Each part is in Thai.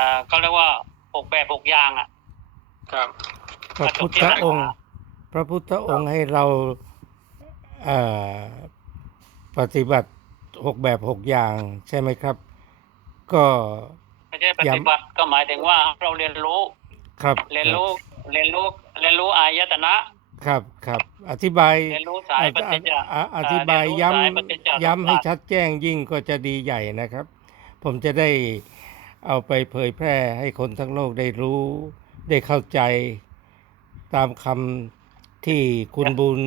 อ่าเขาเรียกว่าหกแบบหกอย่างอะ ครับ พระพุทธองค์ พระพุทธองค์ให้เราเอ่อปฏิบัติหกแบบหกอย่าง ใช่ไหมครับ ก็ไม่ใช่ปฏิบัติก็หมายถึงว่าเราเรียนรู้ ครับเรียนรู้เรียนรู้เรียนรู้อายตนะ ครับครับ อธิบายเรียนรู้สายปฏิจจอะอะอธิบายเรีนรู้ย้สปฏิจจำย้ำให้สมบัติชัดแจ้งยิ่งก็จะดีใหญ่นะครับ ผมจะได้ เอาไปเผยแพร่ให้คนทั้งโลกได้รู้ได้เข้าใจตามคำที่คุณบุญ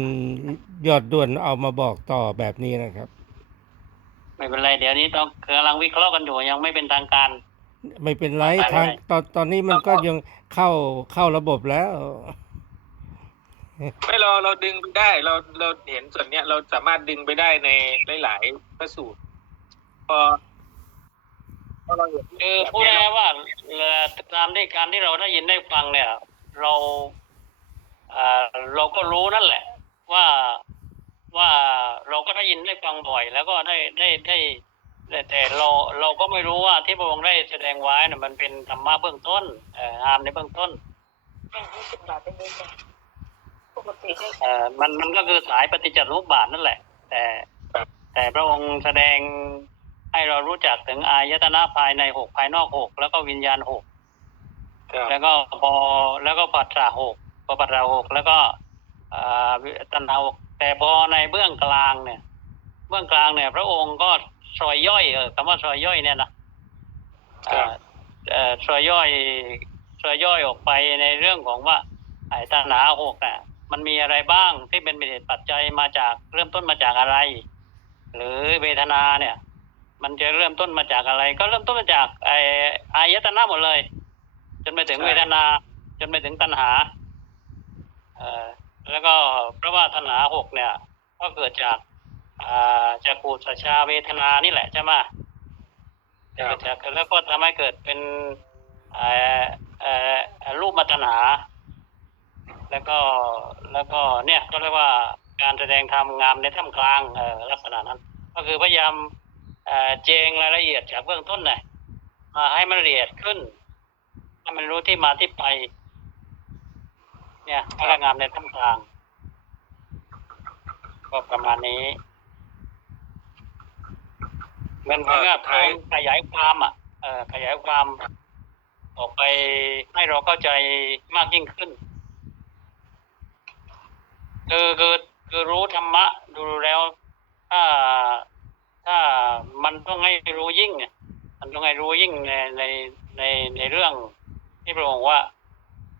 ยอดด้วนเอามาบอกต่อแบบนี้นะครับ ไม่เป็นไรเดี๋ยวนี้ต้องกำลังวิเคราะห์กันอยู่ยังไม่เป็นทางการ ไม่เป็นไรไม่เป็นไรทางตอนตอนนี้มันก็ยังเข้าเข้าระบบแล้วไม่เราเราดึงไปได้เราเราเห็นส่วนเนี้ยเราสามารถดึงไปได้ในหลายๆพระสูตรพอพอเราเห็น คือพูดง่ายๆว่าเอ่อตามที่การที่เราได้ยินได้ฟังเนี่ย เราเอ่อเราก็รู้นั่นแหละ ว่าว่าเราก็ได้ยินได้ฟังบ่อย แล้วก็ได้ได้ได้แต่แต่เราเราก็ไม่รู้ว่าที่พระองค์ได้แสดงไว้เนี่ยมันเป็นธรรมะเบื้องต้นเอ่ออามในเบื้องต้นแบ่งยี่สิบบาทเป็นยอะจังปกติได้เอ่อมันมันก็คือสายปฏิจจสมุปบาทนั่นแหละ แต่ แต่พระองค์แสดง ให้เรารู้จักถึงอายตนะภายในหกภายนอกหกแล้วก็วิญญาณหกครับแล้วก็พอแล้วก็ปัตราหกพอปัตราหกแล้วก็อ่าตันหาหกแต่พอในเบื้องกลางเนี่ย เบื้องกลางเนี่ย พระองค์ก็ซอยย่อยเออคำว่าซอยย่อยเนี่ยนะอ่าเอ่อซอยย่อยซอยย่อยออกไปในเรื่องของว่าไอ้ตันหาหกเนี่ยมันมีอะไรบ้างที่เป็นเหตุปัจจัยมาจากเริ่มต้นมาจากอะไร หรือเวทนาเนี่ย มันจะเริ่มต้นมาจากอะไร ก็เริ่มต้นมาจากไอ้อายตนะหมดเลย จนไปถึงใช่ เวทนา จนไปถึงตัณหาเอ่อแล้วก็เพราะว่าตัณหาหกเนี่ย ก็เกิดจากอ่าจากกูสชาเวทนานี่แหละใช่ไหมคเกิรับดจากแล้วก็ทำให้เกิดเป็นเอ่อเอ่อรูปมาตัณหา แล้วก็แล้วก็เนี่ยก็เรียกว่าการแสดงธรรมงามในท่ามกลางเอ่อลักษณะนั้น ก็คือพยายาม เอ่อเจงรายละเอียดจากเบื้องต้นหน่อยมาให้มันละเอียดขึ้นให้มันรู้ที่มาที่ไป เนี่ยพลังงานในท่ามกลางก็ประมาณนี้เหมือนกับว่าขยายความอะเอ่อขยายความออกไปให้เราเข้าใจมากยิ่งขึ้นคือคือคือรู้ธรรมะ ดูแล้วถ้า ถ้ามันต้องให้รู้ยิ่งเนี่ยมันต้องให้รู้ยิ่งในในในในเรื่องที่พระองค์ว่า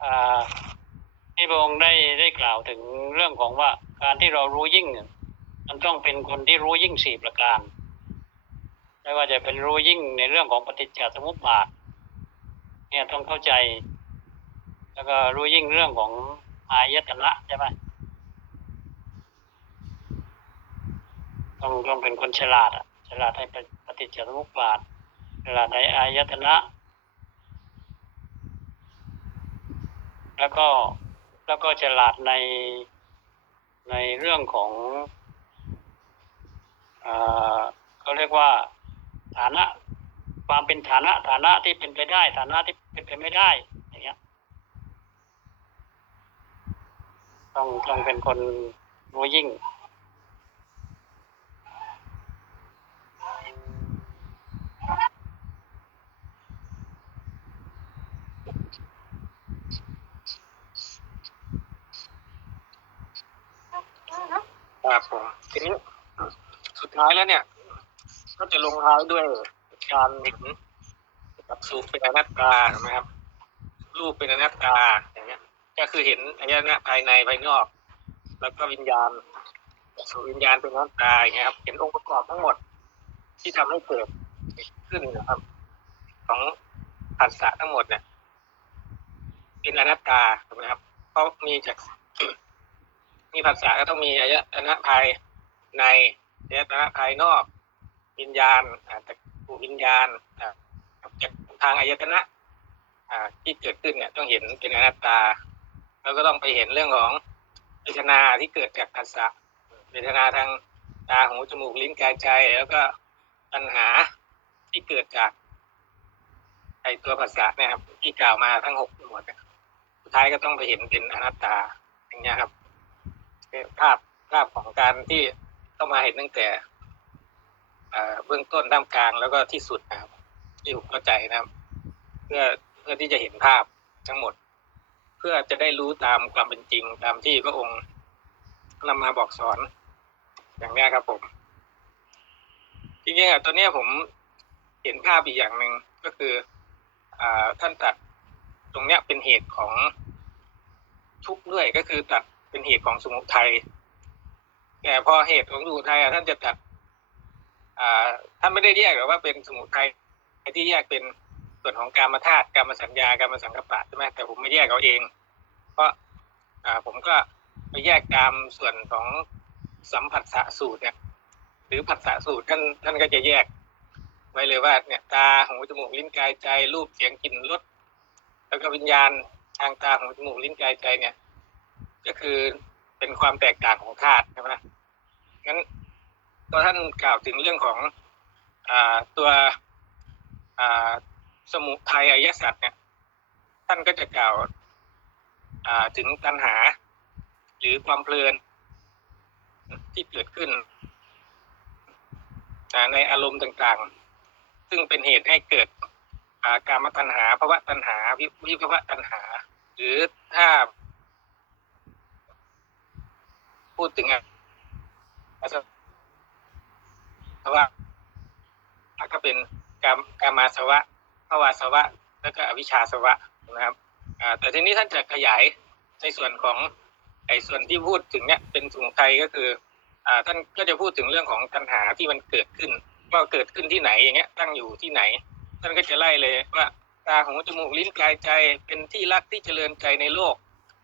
อ่าที่พระองค์ได้ได้กล่าวถึงเรื่องของว่าการที่เรารู้ยิ่งเนี่ยมันต้องเป็นคนที่รู้ยิ่งสี่ประการ ไม่ว่าจะเป็นรู้ยิ่งในเรื่องของปฏิจจสมุปบาทเนี่ยต้องเข้าใจ แล้วก็รู้ยิ่งเรื่องของอายตนะใช่ไหม ต้องต้องเป็นคนฉลาดอะ ฉลาดให้ปฏิจจสมุปบาทฉลาดในอายตนะ แล้วก็แล้วก็ฉลาดในในเรื่องของอ่าเขาเรียกว่า ฐานะ ความเป็นฐานะฐานะที่เป็นไปได้ ฐานะที่เป็นไปไม่ได้อย่างเงี้ยต้องต้องเป็นคนรู้ยิ่ง ครับผมทีนี้สุดท้ายแล้วเนี่ย ก็จะลงท้ายด้วยการเห็นกับสูปเป็นอนัตตาถูกไหมครับ รูปเป็นอนัตตาอย่างเงี้ย ก็คือเห็นอายตนะภายในภายนอก แล้วก็วิญญาณสูวิญญาณเป็นอนัตตาอย่างเงี้ยครับ เห็นองค์ประกอบทั้งหมด ที่ทำให้เกิดขึ้นนะครับ ของผัสสะทั้งหมดเนี่ยเป็นอนัตตาถูกไหมครับเพราะมีจาก มีผัสสะก็ต้องมีอายตนะภายในอายตนะภายนอกวิญญาณอ่าจากรูปวิญญาณจากทางอายตนะที่เกิดขึ้นเนี่ยต้องเห็นเป็นอนัตตา แล้วก็ต้องไปเห็นเรื่องของเวทนาที่เกิดจากผัสสะเวทนาทางตาหูจมูกลิ้นกายใจ แล้วก็ปัญหาที่เกิดจากไอตัวภาษาเนี่ยครับที่กล่าวมาทั้งหกหมวดสุดท้ายก็ต้องไปเห็นเป็นอนัตตาอย่างเงี้ยครับ เป็นภาพภาพของการที่ต้องมาเห็นตั้งแต่เบื้องต้นท่ามกลางแล้วก็ที่สุดนะครับที่ผมเข้าใจนะครับ เพื่อเพื่อที่จะเห็นภาพทั้งหมด เพื่อจะได้รู้ตามความเป็นจริง ตามที่พระองค์นำมาบอกสอน อย่างนี้ครับผมจริงๆอะตอนนี้ผมเห็นภาพอีกอย่างหนึ่งก็คืออ่าท่านตัดตรงเนี้ยเป็นเหตุของทุกข์ด้วยก็คือตัด เป็นเหตุของสมุทัยแต่พอเหตุของสมุทัยอะท่านจะตัดอ่าท่านไม่ได้แยกหรอกว่าเป็นสมุทัยที่แยกเป็นส่วนของการมาธาตุการมาสัญญาการมาสังกปะใช่ไหมแต่ผมไม่แยกเอาเอง เพราะอ่าผมก็ไปแยกตามส่วนของสัมผัสสะสูตรเนี่ย หรือผัสสะสูตรท่านท่านก็จะแยก ไว้เลยว่าเนี่ยตาหูจมูกลิ้นกายใจรูปเสียงกลิ่นรสแล้วก็วิญญาณทางตาหูจมูกลิ้นกายใจเนี่ย ก็คือเป็นความแตกต่างของธาตุใช่ไหมงั้นตอนท่านกล่าวถึงเรื่องของอ่าตัวอ่าสมุทัยอริยสัจเนี่ย ท่านก็จะกล่าวอ่าถึงตัณหา หรือความเพลินที่เกิดขึ้นในอารมณ์ต่างๆ ซึ่งเป็นเหตุให้เกิดาการมาตัณหาภาวะตัณหา วิวิภาวะตัณหา หรือถ้า พูดถึงอะภาวะก็เป็นกามกามาสวะภาวาสวะ แล้วก็อวิชชาสวะนะครับอ่าแต่ทีนี้ท่านจะขยายในส่วนของไอ้ส่วนที่พูดถึงเนี่ยเป็นสมุทัยก็คืออ่าท่านก็จะพูดถึงเรื่องของตัณหาที่มันเกิดขึ้น ว่าเกิดขึ้นที่ไหนอย่างเงี้ยตั้งอยู่ที่ไหน ท่านก็จะไล่เลยว่าตาหูจมูกลิ้นกายใจเป็นที่รักที่เจริญใจในโลก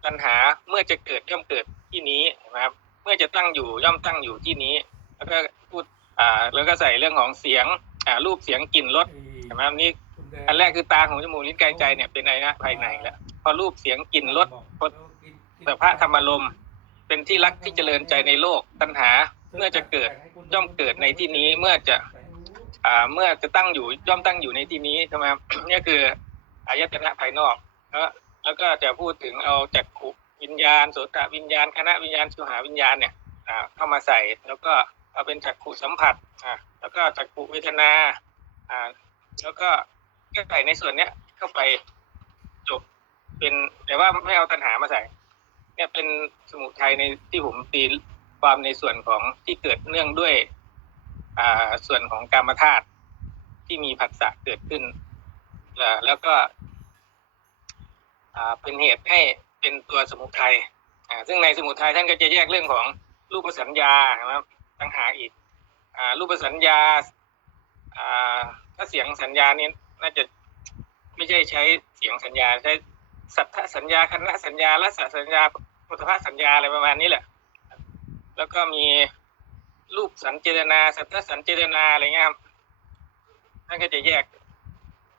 ตัณหาเมื่อจะเกิดย่อมเกิดที่นี้นะครับ เมื่อจะตั้งอยู่ย่อมตั้งอยู่ที่นี้ แล้วก็พูดอ่าแล้วก็ใส่เรื่องของเสียงอ่ารูปเสียงกลิ่นรสใช่ไหมครับนี่อันแรกคือตาหูจมูกลิ้นกายใจเนี่ยเป็นอะไรนะภายในแล้วพอรูปเสียงกลิ่นรสพอสภาธรรมารมณ์เป็นที่รักที่เจริญใจในโลกตัณหาเมื่อจะเกิดย่อมเกิดในที่นี้เมื่อจะอ่าเมื่อจะตั้งอยู่ย่อมตั้งอยู่ในที่นี้ใช่ไหมครับนี่คืออายตนะภายนอกแล้วแล้วก็จะพูดถึงเอาจักขุ วิญญาณโสตวิญญาณคณะวิญญาณชิวหาวิญญาณเนี่ยเข้ามาใส่แล้วก็เอาเป็นจักขุสัมผัสอ่าแล้วก็จักขุเวทนาอ่าแล้วก็ก็ใส่ในส่วนเนี้ยเข้าไปจบเป็นแต่ว่าไม่เอาตัณหามาใส่ เนี่ยเป็นสมุทัยในที่ผมตีความในส่วนของที่เกิดเนื่องด้วย อ่าส่วนของกรรมธาตุที่มีผัสสะเกิดขึ้นอ่าแล้วก็ อ่าเป็นเหตุให้ เป็นตัวสมุทัยอ่าซึ่งในสมุทัยท่านก็จะแยกเรื่องของรูปสัญญานะครับตั้งหาอีกอ่ารูปสัญญาอ่าถ้าเสียงสัญญานี้น่าจะไม่ใช่ใช้เสียงสัญญาใช้สัทธสัญญาคณะสัญญาและสัญญาพุทธภาสัญญาอะไรประมาณนี้แหละ แล้วก็มีรูปสัญเจตนา สัทธสัญเจตนาอะไรเงี้ยครับท่านก็จะแยก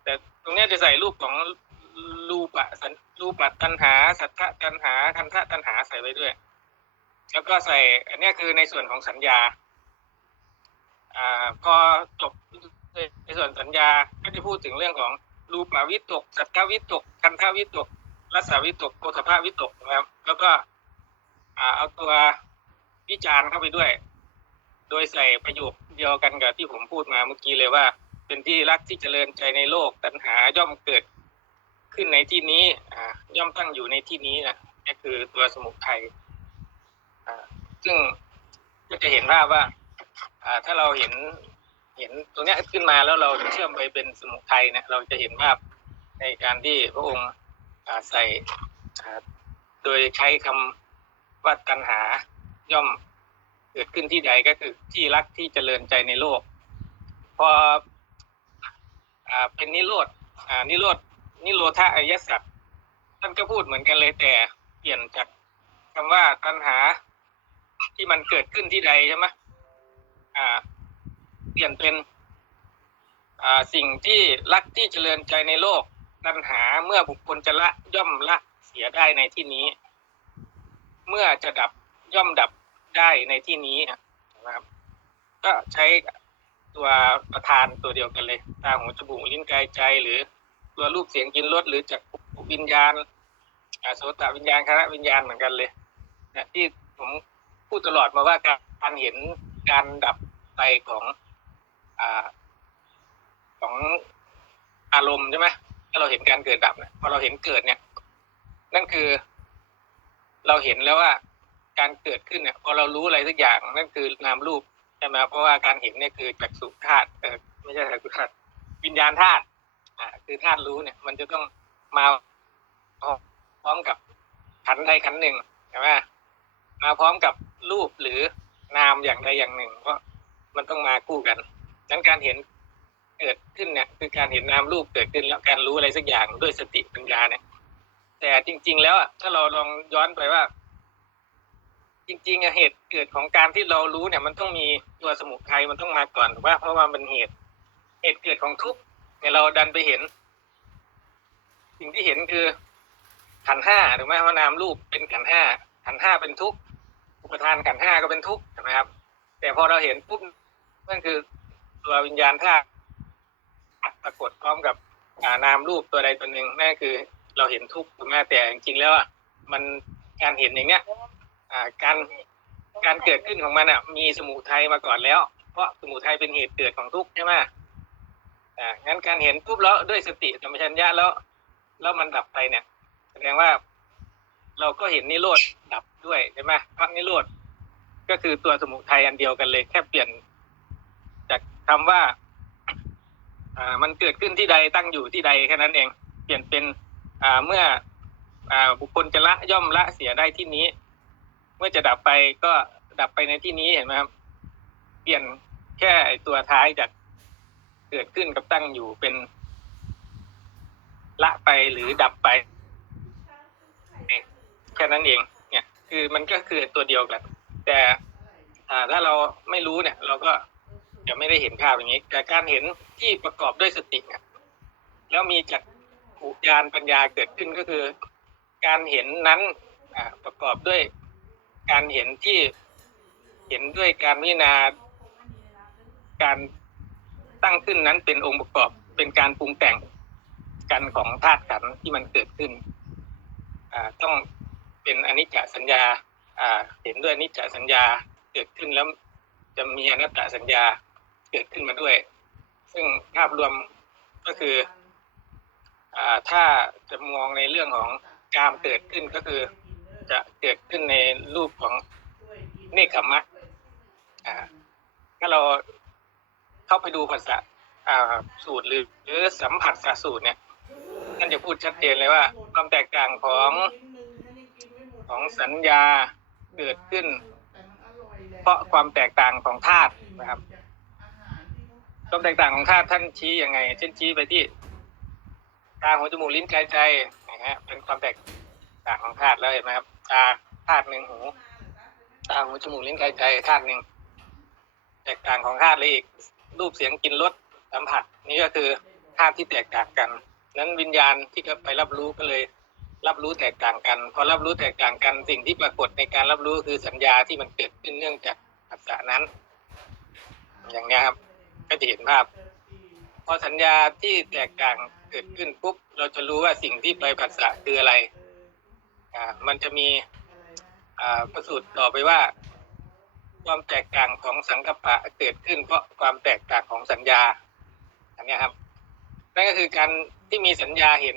แต่ตรงนี้จะใส่รูปของรูปะสัญ รูปะตัณหา สัทธตัณหาคันธตัณหาใส่ไว้ด้วย แล้วก็ใส่ อันนี้คือในส่วนของสัญญา อ่าพอจบในส่วนสัญญาก็จะพูดถึงเรื่องของรูปวิตก สัทธวิตก คันธวิตกรัศวิตกโพธภาวิตกนะครับ แล้วก็อ่าเอาตัววิจารณ์เข้าไปด้วย โดยใส่ประโยคเดียวกันกับที่ผมพูดมาเมื่อกี้เลยว่า เป็นที่รักที่เจริญใจในโลกตัณหาย่อมเกิด ขึ้นในที่นี้อ่าย่อมตั้งอยู่ในที่นี้นะนี่คือตัวสมุทัยอ่าซึ่งก็จะเห็นภาพว่าอ่าถ้าเราเห็นเห็นตรงเนี้ยขึ้นมาแล้วเราเชื่อมไปเป็นสมุทัยเนี่ยเราจะเห็นภาพในการที่พระองค์อ่าใส่อ่าโดยใช้คำว่าตัณหาย่อมเกิดขึ้นที่ใดก็คือที่รักที่เจริญใจในโลก พออ่าเป็นนิโรธอ่านิโรธ นิโรธาอริยสัจท่านก็พูดเหมือนกันเลยแต่เปลี่ยนจากคำว่าตัณหาที่มันเกิดขึ้นที่ใดใช่ไหมอ่า เปลี่ยนเป็น อ่า สิ่งที่รักที่เจริญใจในโลก ตัณหาเมื่อบุคคลจะละย่อมละเสียได้ในที่นี้ เมื่อจะดับย่อมดับได้ในที่นี้นะครับ ก็ใช้ตัวประธานตัวเดียวกันเลย ตาหูจมูกลิ้นกายใจหรือ ตัวรูปเสียงกินรสหรือจากวิญญาณอ่าโสตวิญญาณคณะวิญญาณเหมือนกันเลยนะที่ผมพูดตลอดมาว่าการเห็นการดับไปของอของอารมณ์ใช่ไหมถ้าเราเห็นการเกิดดับเนี่ยพอเราเห็นเกิดเนี่ย นั่นคือ เราเห็นแล้วว่าการเกิดขึ้นเนี่ยพอเรารู้อะไรสักอย่างนั่นคือนามรูปใช่ไหมเพราะว่าการเห็นเนี่ยคือจักสุธาตุไม่ใช่จักสุธาตุวิญญาณธาตุ อ่าคือธาตุรู้เนี่ย มันจะต้องมาพร้อมกับขันใดขันหนึ่งใช่ไหมมาพร้อมกับรูปหรือนามอย่างใดอย่างหนึ่งเพราะมันต้องมาคู่กันดังนั้นการเห็นเกิดขึ้นเนี่ยคือการเห็นนามรูปเกิดขึ้นแล้วการรู้อะไรสักอย่างด้วยสติปัญญาเนี่ย แต่จริง ๆ แล้วอะถ้าเราลองย้อนไปว่า จริงๆเหตุเกิดของการที่เรารู้เนี่ย มันต้องมีตัวสมุทัยมันต้องมาก่อนถูกป่ะเพราะว่ามันเหตุ เหตุเกิดของทุกข์ เนี่ยเราดันไปเห็น สิ่งที่เห็นคือ ขันห้าถูกไหมว่านามรูปเป็นขันห้าขันห้าเป็นทุกข์อุปทานขันห้าก็เป็นทุกข์ใช่ไหมครับ แต่พอเราเห็นปุ๊บนั่นคือตัววิญญาณธาตุปรากฏพร้อมกับานามรูปตัวใดตัวหนึ่งนั่นคือ เราเห็นทุกข์ถูกไหมแต่จริงๆแล้วอะมันการเห็นอย่างเนี้ยการการเกิดขึ้นของมันอะ มีสมุทัยมาก่อนแล้ว เพราะสมุทัยเป็นเหตุเกิดของทุกข์ใช่ไหม อ่างั้นการเห็นปุ๊บแล้วด้วยสติสัมชัญญะแล้ว แล้วมันดับไปเนี่ย แสดงว่า เราก็เห็นนิโรธดับด้วยใช่ไหมพระนิโรธก็คือตัวสมุทัยอันเดียวกันเลย แค่เปลี่ยน จากคำว่า อ่า มันเกิดขึ้นที่ใดตั้งอยู่ที่ใดแค่นั้นเอง เปลี่ยนเป็น อ่าเมื่อ อ่าบุคคลจะละย่อมละเสียได้ที่นี้ เมื่อจะดับไปก็ดับไปในที่นี้เห็นไหมครับ เปลี่ยนแค่ตัวท้ายจาก กิดขึ้นกับตั้งอยู่เป็น ละไปหรือดับไปแค่นั้นเอง เนี่ย คือมันก็คือตัวเดียวกัน แต่ถ้าเราไม่รู้เนี่ย เราก็จะไม่ได้เห็นภาพอย่างนี้ แต่การเห็นที่ประกอบด้วยสติเนี่ยแล้วมีจักขุญาณปัญญาเกิดขึ้นก็คือ การเห็นนั้นประกอบด้วยการเห็นที่เห็นด้วยการพิจารณาการ ตั้งขึ้นนั้นเป็นองค์ประกอบเป็นการปรุงแต่งกันของธาตุขันที่มันเกิดขึ้นต้องเป็นอนิจจสัญญาเห็นด้วยอนิจจสัญญาเกิดขึ้นแล้วจะมีอนัตตสัญญาเกิดขึ้นมาด้วย ซึ่งภาพรวมก็คืออถ้าจะมองในเรื่องของกามเกิดขึ้นก็คือ จะเกิดขึ้นในรูปของเนคขมมะถ้าเรา เข้าไปดูภาษาสูตรหรือหรือสัมผัสสสูตรเนี่ยท่านจะพูดชัดเจนเลยว่า ความแตกต่างของของสัญญาเกิดขึ้น เพราะความแตกต่างของธาตุนะครับความแตกต่างของธาตุท่านชี้ยังไง เช่นชี้ไปที่ตาหูจมูกลิ้นกายใจนะฮะเป็นความแตกต่างของธาตุแล้วเห็นไหมครับตาธาตุหนึ่งหูตาหูจมูกลิ้นกายใจธาตุหนึ่งแตกต่างของธาตุเลยอีก รูปเสียงกลิ่นรสสัมผัส นี่ก็คือธาตุที่แตกต่างกัน นั้นวิญญาณที่ไปรับรู้ก็เลย รับรู้แตกต่างกัน พอรับรู้แตกต่างกัน สิ่งที่ปรากฏในการรับรู้คือสัญญาที่มันเกิดขึ้นเนื่องจากผัสสะนั้น อย่างนี้ครับก็จะเห็นภาพ พอสัญญาที่แตกต่างเกิดขึ้นปุ๊บเราจะรู้ว่าสิ่งที่ไปผัสสะคืออะไร อ่า มันจะมี อ่าประสูตรต่อไปว่า ความแตกต่างของสังกัปปะเกิดขึ้น เพราะความแตกต่างของสัญญา อันนี้ครับ นั่นก็คือการที่มีสัญญาเห็น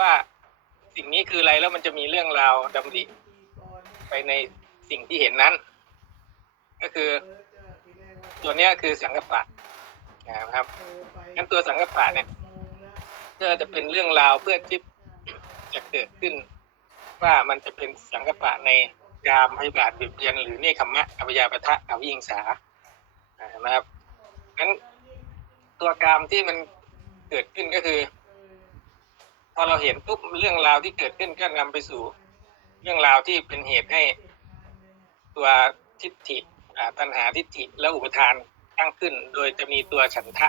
ว่าสิ่งนี้คืออะไรแล้วมันจะมีเรื่องราวดำริไปในสิ่งที่เห็นนั้น ก็คือ ตัวนี้คือสังกัปปะนะครับงั้นตัวสังกัปปะเนี่ยก็จะเป็นเรื่องราวเพื่อที่จะเกิดขึ้น ว่ามันจะเป็นสังกัปปะใน กามพยาบาทเบียดเบียนหรือเนคขมมะอภิยาปะทะอวิหิงสานะครับงั้นตัวกามที่มันเกิดขึ้นก็คือ พอเราเห็นปุ๊บเรื่องราวที่เกิดขึ้นก็นำไปสู่ เรื่องราวที่เป็นเหตุให้ตัวทิฏฐิตัณหาทิฏฐิและอุปทานตั้งขึ้น โดยจะมีตัวฉันทะ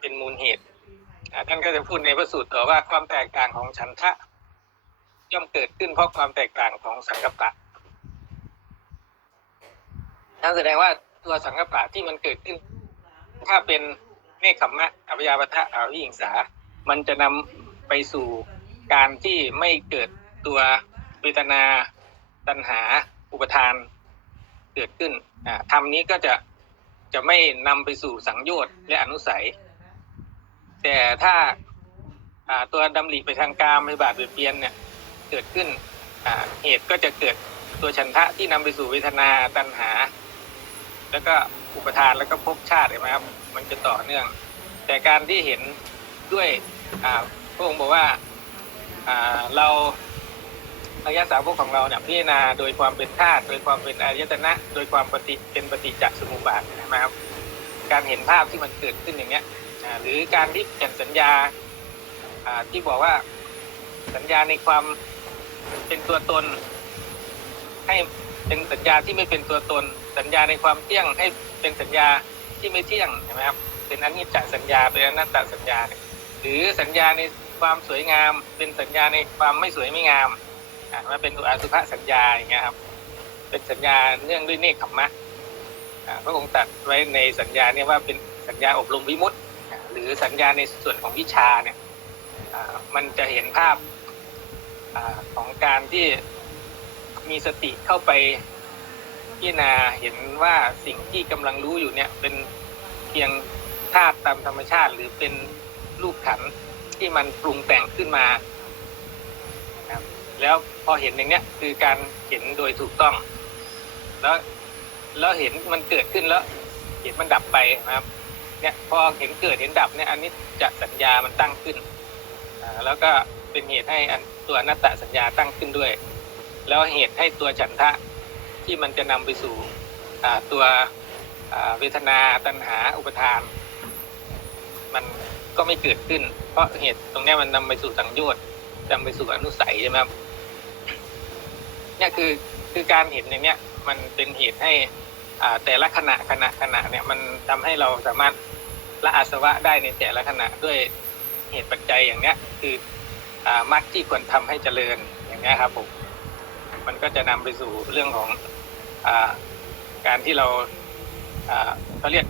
เป็นมูลเหตุท่านก็จะพูดในพระสูตรต่อว่าความแตกต่างของฉันทะย่อมเกิดขึ้นเพราะความแตกต่างของสังกัปปะ นั่นแสดงว่าตัวสังกปะที่มันเกิดขึ้น ถ้าเป็นเนคขมมะอภิยาปทะอวิหิงสา มันจะนำไปสู่การที่ไม่เกิดตัวเวทนาตัณหาอุปทานเกิดขึ้นอ่าธรรมนี้ก็จะจะไม่นำไปสู่สังโยชน์และอนุสัย แต่ถ้าตัวดำริไปทางกามไปบาดเบียดเบียนเนี่ยเกิดขึ้นเหตุก็จะเกิดตัวฉันทะที่นำไปสู่เวทนาตัณหา แล้วก็อุปทานแล้วก็ภพชาติเห็นไหมครับ มันจะต่อเนื่อง แต่การที่เห็นด้วยพระองค์บอกว่าเราอริยสาวกของเราเนี่ยพิจารณาโดยความเป็นธาตุโดยความเป็นอายตนะ โดยความปฏิเป็นปฏิจจสมุปบาทใช่ไหมครับ การเห็นภาพที่มันเกิดขึ้นอย่างเนี้ยหรือการที่เขียนสัญญาที่บอกว่าสัญญาในความเป็นตัวตน ให้เป็นสัญญาที่ไม่เป็นตัวตน สัญญาในความเที่ยงให้เป็นสัญญาที่ไม่เที่ยงใช่ไหมครับเป็นอนิจจสัญญาเป็นอนัตตสัญญา หรือสัญญาในความสวยงาม เป็นสัญญาในความไม่สวยไม่งามอ่ามันเป็นอสุภสัญญาอย่างเงี้ยครับ เป็นสัญญาเนื่องด้วยเนคขมมะพระองค์ตัดไว้ในสัญญาเนี่ยว่าเป็นสัญญาอบรมวิมุตติหรือสัญญาในส่วนของวิชาเนี่ยมันจะเห็นภาพอของการที่มีสติเข้าไป พิจารณาเห็นว่าสิ่งที่กำลังรู้อยู่เนี่ยเป็นเพียงธาตุตามธรรมชาติ หรือเป็นรูปขันที่มันปรุงแต่งขึ้นมาครับแล้วพอเห็นอย่างเนี้ยคือการเห็นโดยถูกต้อง แล้วแล้วเห็นมันเกิดขึ้นแล้ว เห็นมันดับไปนะครับ เนี่ยพอเห็นเกิดเห็นดับเนี่ยอันนี้จะสัญญามันตั้งขึ้นอ่าแล้วก็เป็นเหตุให้อันตัวนัตตสัญญาตั้งขึ้นด้วย แล้วเหตุให้ตัวฉันทะ ที่มันจะนำไปสู่ตัวเวทนาตัณหาอุปทาน มันก็ไม่เกิดขึ้น เพราะเหตุตรงนี้มันนำไปสู่สังโยชน์นำไปสู่อนุสัยใช่ไหมครับเนี่ยคือคือการเห็นอย่างเนี้ยมันเป็นเหตุให้แต่ละขณะขณะขณะเนี่ยมันทำให้เราสามารถละอาสวะได้ในแต่ละขณะด้วยเหตุปัจจัยอย่างเนี้ย คืออมรรคที่ควรทำให้เจริญอย่างเงี้ยครับผมมันก็จะนำไปสู่เรื่องของ การที่เราเขาเรียก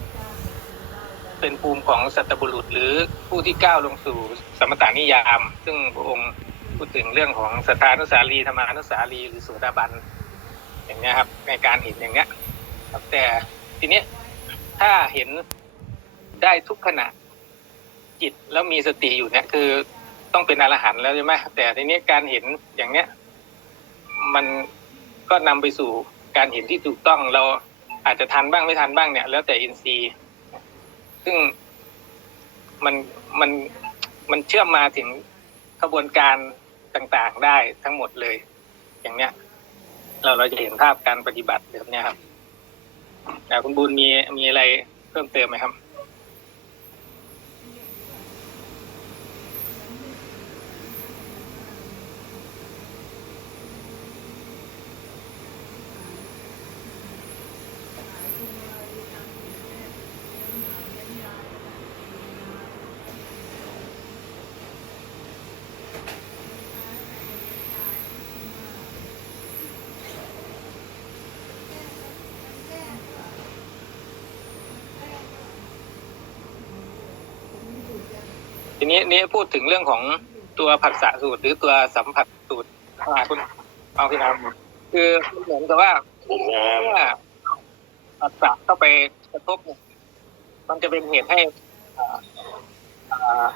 เป็นภูมิของสัตบุรุษ หรือผู้ที่ก้าวลงสู่สมถานิยาม ซึ่งพระองค์พูดถึงเรื่องของสถานุสารีธรรมานุสารีหรือโสดาบันอย่างเงี้ยครับ ในการเห็นอย่างเงี้ยครับแต่ทีเนี้ยถ้าเห็นได้ทุกขณะจิตแล้วมีสติอยู่เนี่ยคือต้องเป็นอรหันต์แล้วใช่ไหมแต่ทีนี้การเห็นอย่างเนี้ย มันก็นำไปสู่ การเห็นที่ถูกต้องเราอาจจะทันบ้างไม่ทันบ้างเนี่ย แล้วแต่อินทรีย์ซึ่งมันมันมันเชื่อมมาถึงกระบวนการต่างๆได้ทั้งหมดเลย อย่างเนี้ย เราเราจะเห็นภาพการปฏิบัติแบบเนี้ยครับแต่คุณบุญมีมีอะไรเพิ่มเติมไหมครับ ทีนี้นี่พูดถึงเรื่องของตัวผัสสะสูตร หรือตัวสัมผัสสูตรอาคุณเอาพี่นำคือเหมือนกับว่าเมื่อผัสสะเข้าไปกระทบมันจะเป็นเหตุให้อ่าอ่า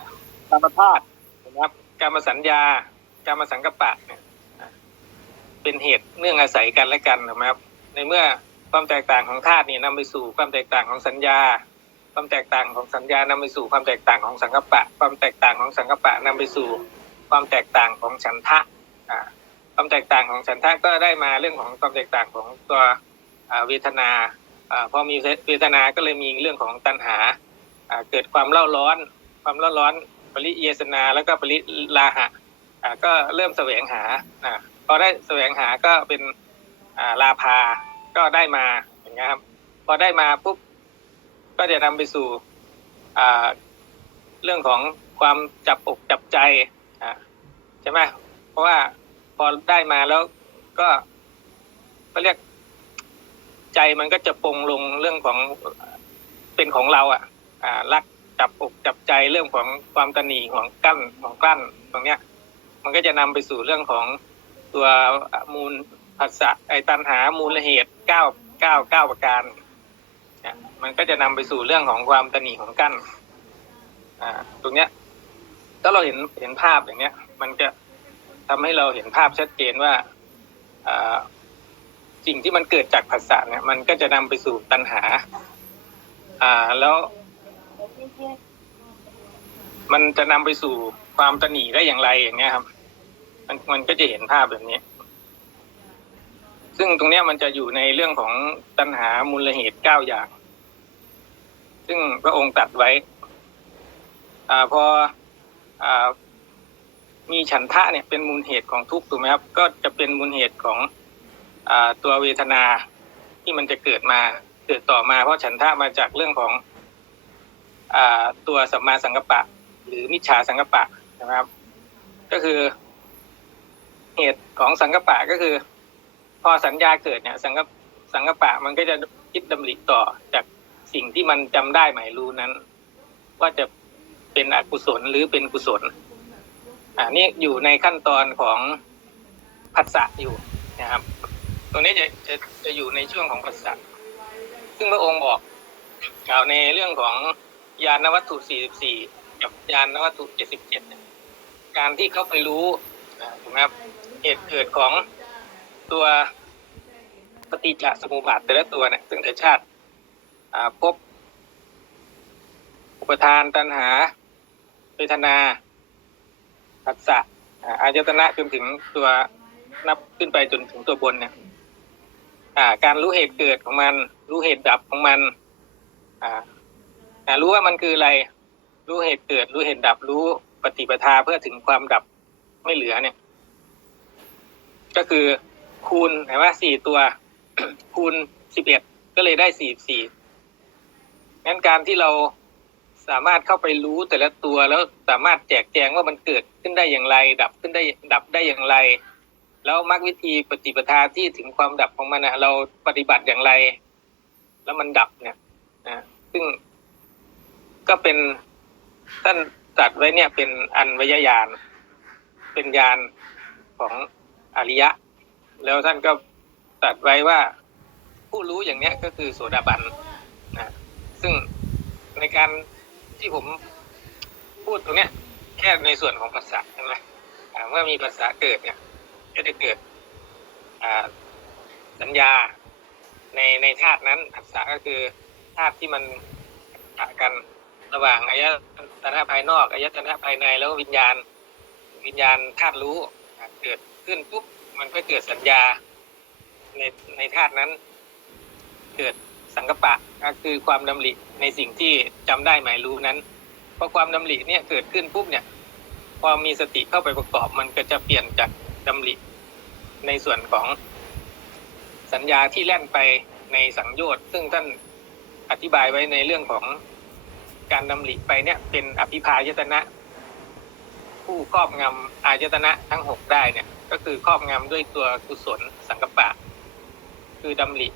กรรมธาตุนะครับการมสัญญาการมาสังกปะเนี่ยเป็นเหตุเนื่องอาศัยกันและกันนะครับ ในเมื่อความแตกต่างของธาตุนี่นำไปสู่ความแตกต่างของสัญญา ความแตกต่างของสัญญานำไปสู่ความแตกต่างของสังกปะ ความแตกต่างของสังกปะนำไปสู่ความแตกต่างของฉันทะความแตกต่างของฉันทะก็ได้มาเรื่องของความแตกต่างของตัวเวทนาอพอมีเวทนา ก็เลยมีเรื่องของตัณหาเกิดความเล่าร้อน ความเล่าร้อนปริเยสนาแล้วก็ปริลาหะก็เริ่มแสวงหาอพอได้แสวงหาก็เป็นลาภาก็ได้มาอย่างเงี้ยครับพอได้มาปุ๊บ ก็จะนำไปสู่เรื่องของความจับอกจับใจใช่ไหมเพราะว่าพอได้มาแล้วก็ก็เรียกใจมันก็จะปรงลงเรื่องของเป็นของเราอะอ่ารักจับอกจับใจเรื่องของความตนีของกั้นของกลั้นตรงเนี้ย มันก็จะนำไปสู่เรื่องของตัวมูลผัสสะไอตันหามูลเหตุเก้าเก้าเก้าประการ มันก็จะนำไปสู่เรื่องของความตนีของกั้นอ่าตรงเนี้ย ถ้าเราเห็นเห็นภาพอย่างเนี้ย มันจะทำให้เราเห็นภาพชัดเจนว่าอ่าสิ่งที่มันเกิดจากผัสสะเนี่ย มันก็จะนำไปสู่ตัณหา อ่าแล้ว มันจะนำไปสู่ความตนีได้อย่างไรอย่างเงี้ยครับ มันมันก็จะเห็นภาพแบบนี้ซึ่งตรงเนี้ยมันจะอยู่ในเรื่องของตัณหามูลเหตุเก้าอย่าง ซึ่งพระองค์ตัดไว้อพออมีฉันทะเนี่ยเป็นมูลเหตุของทุกข์ถูกไหมครับ ก็จะเป็นมูลเหตุของอตัวเวทนาที่มันจะเกิดมาเกิดต่อมาเพราะฉันทะมาจากเรื่องของอตัวสัมมาสังกัปปะ หรือมิจฉาสังกัปปะนะครับ ก็คือเหตุของสังกปะก็คือ พอสัญญาเกิดเนี่ย สังกปสังกปะมันก็จะคิดดำริต่อจาก สิ่งที่มันจำได้หมายรู้นั้น ว่าจะเป็นอกุศลหรือเป็นกุศลอ่านี่อยู่ในขั้นตอนของผัสสะอยู่นะครับ ตรงนี้จะจะจะอยู่ในช่วงของผัสสะซึ่งพระองค์บอกกล่าวในเรื่องของยานวัตถุ 44 กับยานวัตถุ 77เนี่ยการที่เขาไปรู้อ่าถูกไหมครับเหตุเกิดของตัวปฏิจจสมุปบาทแต่ละตัวเนี่ยซึ่งแต่ชาติ พบ อุปทานตัณหาเวทนาผัสสะอาอายตนะจนถึงตัวนับขึ้นไปจนถึงตัวบนเนี่ยการรู้เหตุเกิดของมัน รู้เหตุดับของมันรู้ว่ามันคืออะไร รู้เหตุเกิด รู้เหตุดับ รู้ปฏิปทาเพื่อถึงความดับไม่เหลือเนี่ย ก็คือคูณเห็นว่าสี่ตัว คูณสิบเอ็ดก็เลยได้สี่สี่ งั้นการที่เราสามารถเข้าไปรู้แต่ละตัวแล้วสามารถแจกแจงว่ามันเกิดขึ้นได้อย่างไร ดับขึ้นได้ดับได้อย่างไร แล้วมรรควิธีปฏิปทาที่ถึงความดับของมันนะเราปฏิบัติอย่างไร แล้วมันดับเนี่ยนะซึ่งก็เป็นท่านตัดไว้เนี่ยเป็นอันวยญาณ เป็นญาณของอริยะ แล้วท่านก็ตัดไว้ว่าผู้รู้อย่างเนี้ยก็คือโสดาบันนะ ซึ่งในการที่ผมพูดตรงเนี้ย แค่ในส่วนของภาษาใช่ไหมเมื่อมีภาษาเกิดเนี่ย ก็จะเกิดสัญญาในในธาตุนั้นภาษาก็คือธาตุที่มันปะกันระหว่างอายตนะภายนอกอายตนะภายในแล้ววิญญาณ วิญญาณธาตุรู้เกิดขึ้นปุ๊บมันก็เกิดสัญญาในในธาตุนั้น เกิด สังกปะก็คือความดำริในสิ่งที่จำได้หมายรู้นั้นพอความดำริเนี่ยเกิดขึ้นปุ๊บเนี่ย พอมีสติเข้าไปประกอบมันก็จะเปลี่ยนจากดำริในส่วนของสัญญาที่แล่นไปในสังโยชน์ซึ่งท่านอธิบายไว้ในเรื่องของการดำริไปเนี่ย เป็นอภิพายตนะ ผู้ครอบงำอายตนะทั้งหกได้เนี่ย ก็คือครอบงำด้วยตัวกุศลสังกปะ คือดำริ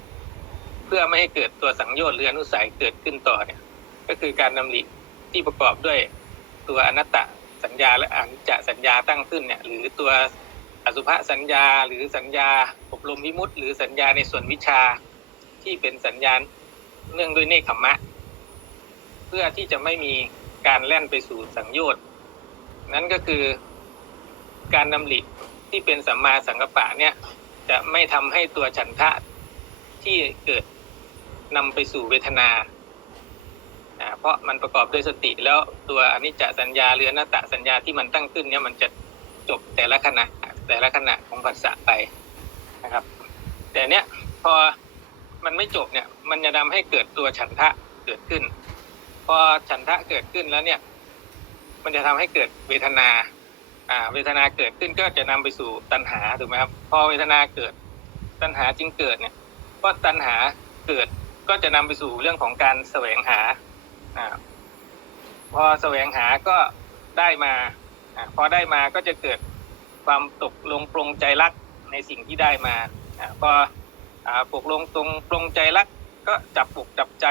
พื่อไม่ให้เกิดตัวสังโยชน์หรืออนุสัยเกิดขึ้นต่อเนี่ยก็คือการดำริที่ประกอบด้วยตัวอนัตตสัญญาและอนิจจสัญญาตั้งขึ้นเนี่ยหรือตัวอสุภสัญญาหรือสัญญาอบรมวิมุตติ หรือสัญญาในส่วนวิชาที่เป็นสัญญาณเนื่องด้วยเนคขมะ เพื่อที่จะไม่มีการแล่นไปสู่สังโยชน์นั่นก็คือการดำริที่เป็นสัมมาสังกัปปะเนี่ยจะไม่ทำให้ตัวฉันทะที่เกิด นำไปสู่เวทนาเพราะมันประกอบด้วยสติแล้วตัวอนิจจสัญญาหรืออนัตตสัญญาที่มันตั้งขึ้นเนี่ยมันจะจบแต่ละขณะแต่ละขณะของภาษาไปนะครับ แต่เนี้ยพอมันไม่จบเนี่ยมันจะทำให้เกิดตัวฉันทะเกิดขึ้น พอฉันทะเกิดขึ้นแล้วเนี่ย มันจะทำให้เกิดเวทนาอ่าเวทนาเกิดขึ้นก็จะนำไปสู่ตัณหาถูกไหมครับพอเวทนาเกิดตัณหาจึงเกิดเนี่ยเพราะตัณหาเกิด ก็จะนำไปสู่เรื่องของการแสวงหาอพอแสวงหาก็ได้มาอพอได้มาก็จะเกิดความตกลงปรงใจรักในสิ่งที่ได้มาอพออ่าปกลงตรงปรงใจรักก็จับอกจับใจ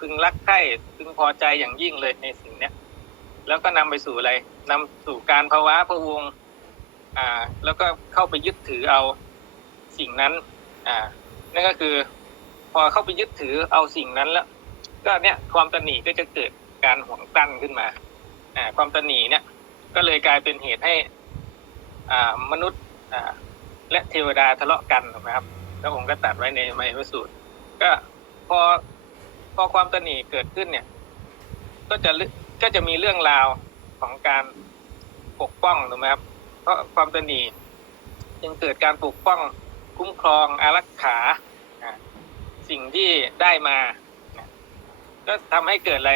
พึงรักใคร่พึงพอใจอย่างยิ่งเลยในสิ่งเนี้ยแล้วก็นำไปสู่อะไรนำสู่การภาวะพะวงอ่าแล้วก็เข้าไปยึดถือเอาสิ่งนั้นอ่านั่นก็คือ พอเข้าไปยึดถือเอาสิ่งนั้นแล้ว ก็เนี่ยความตระหนีก็จะเกิดการห่วงตั้นขึ้นมาอ่าความตระหนีเนี่ย ก็เลยกลายเป็นเหตุให้ อ่ามนุษย์อ่าและเทวดาทะเลาะกันถูกไหมครับแล้วผมก็ตัดไว้ในไมวสูตร ก็พอพอความตระหนีเกิดขึ้นเนี่ย ก็จะลึก็จะมีเรื่องราวของการปกป้องถูกไหมครับ เพราะความตระหนี่จึงเกิดการปกป้องคุ้มครองอารักขา สิ่งที่ได้มา ก็ทำให้เกิดอะไร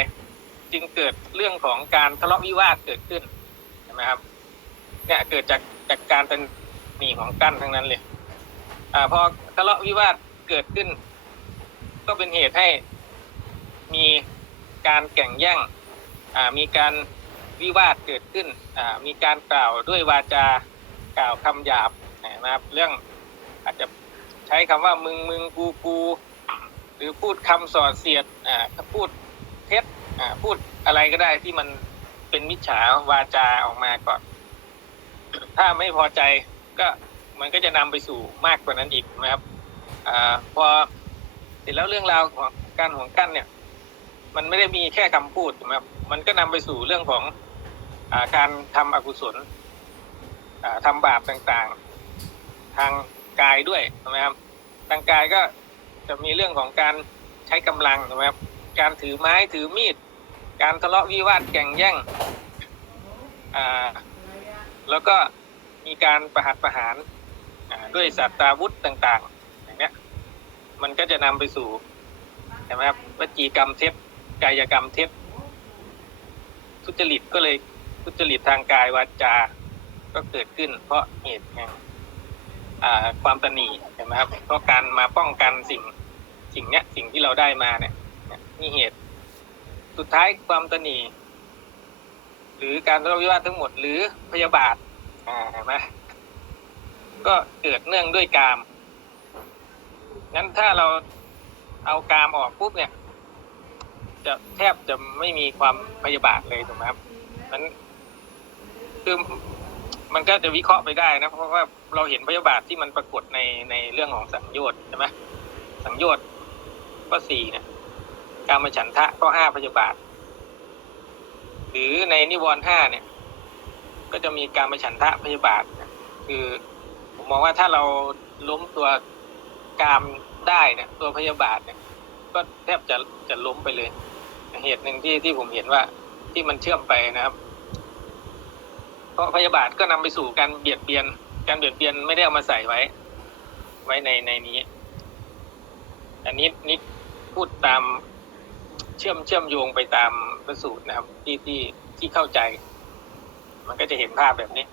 จึงเกิดเรื่องของการทะเลาะวิวาทเกิดขึ้นใช่ไหมครับ เนี่ยเกิดจากจากการเป็นหนีของกั้นทั้งนั้นเลย อ่าพอทะเลาะวิวาทเกิดขึ้น ก็เป็นเหตุให้มีการแข่งแย่งอ่ามีการวิวาทเกิดขึ้นอ่ามีการกล่าวด้วยวาจากล่าวคำหยาบนะครับเรื่องอาจจะใช้คำว่ามึงมึงกูกู หรือพูดคำส่อเสียดอ่าพูดเท็จอ่าพูดอะไรก็ได้ที่มันเป็นมิจฉาวาจาออกมาก่อน ถ้าไม่พอใจก็มันก็จะนำไปสู่มากกว่านั้นอีกนะครับอ่าพอเสร็จแล้วเรื่องราวของการห่วงกั้นเนี่ย มันไม่ได้มีแค่คำพูดถูกไหมครับ มันก็นำไปสู่เรื่องของอาการทำอกุศลอ่าทำบาปต่างๆ ทางกายด้วยถูกไหมครับทางกายก็ จะมีเรื่องของการใช้กำลังถูกไหมครับการถือไม้ถือมีด การทะเลาะวิวาทแข่งแย่งอ่าแล้วก็มีการประหัตประหารด้วยสัตตราวุธต่างๆ อย่างเนี้ยมันก็จะนำไปสู่ใช่ไหมครับวจีกรรมเท็จกายกรรมเท็จทุจริตก็เลยทุจริตทางกายวาจา ก็เกิดขึ้น เพราะเหตุแห่งความตระหนีใช่ไหมครับเพราะการมาป้องกันสิ่ง สิ่งเนี้ยสิ่งที่เราได้มาเนี่ยเนี่เหตุ สุดท้ายความตนีหรือการทะเลาะวิวาททั้งหมดหรือพยาบาทอ่าเห็นไหมก็เกิดเนื่องด้วยกามงั้นถ้าเราเอากามออกปุ๊บเนี่ย จะแทบจะไม่มีความพยาบาทเลยถูกไหมครับมันคือมันก็จะวิเคราะห์ไปได้นะ เพราะว่าเราเห็นพยาบาทที่มันปรากฏในในเรื่องของสังโยชน์ใช่ไหมสังโยชน์ ข้อสี่เนี่ยการมาฉันทะข้อห้าพยาบาท หรือในนิวรณ์ห้าเนี่ย ก็จะมีการมาฉันทะพยาบาทนะคือผมมองว่าถ้าเราล้มตัวกามได้เนี่ยตัวพยาบาทเนี่ย ก็แทบจะจะล้มไปเลย เหตุหนึ่งที่ที่ผมเห็นว่าที่มันเชื่อมไปนะครับ เพราะพยาบาทก็นำไปสู่การเบียดเบียน การเบียดเบียนไม่ได้เอามาใส่ไว้ ไว้ในในนี้ อันนี้นี่ พูดตามเชื่อมเชื่อมโยงไปตามพระสูตรนะครับ ที่ที่ที่เข้าใจ มันก็จะเห็นภาพแบบนี้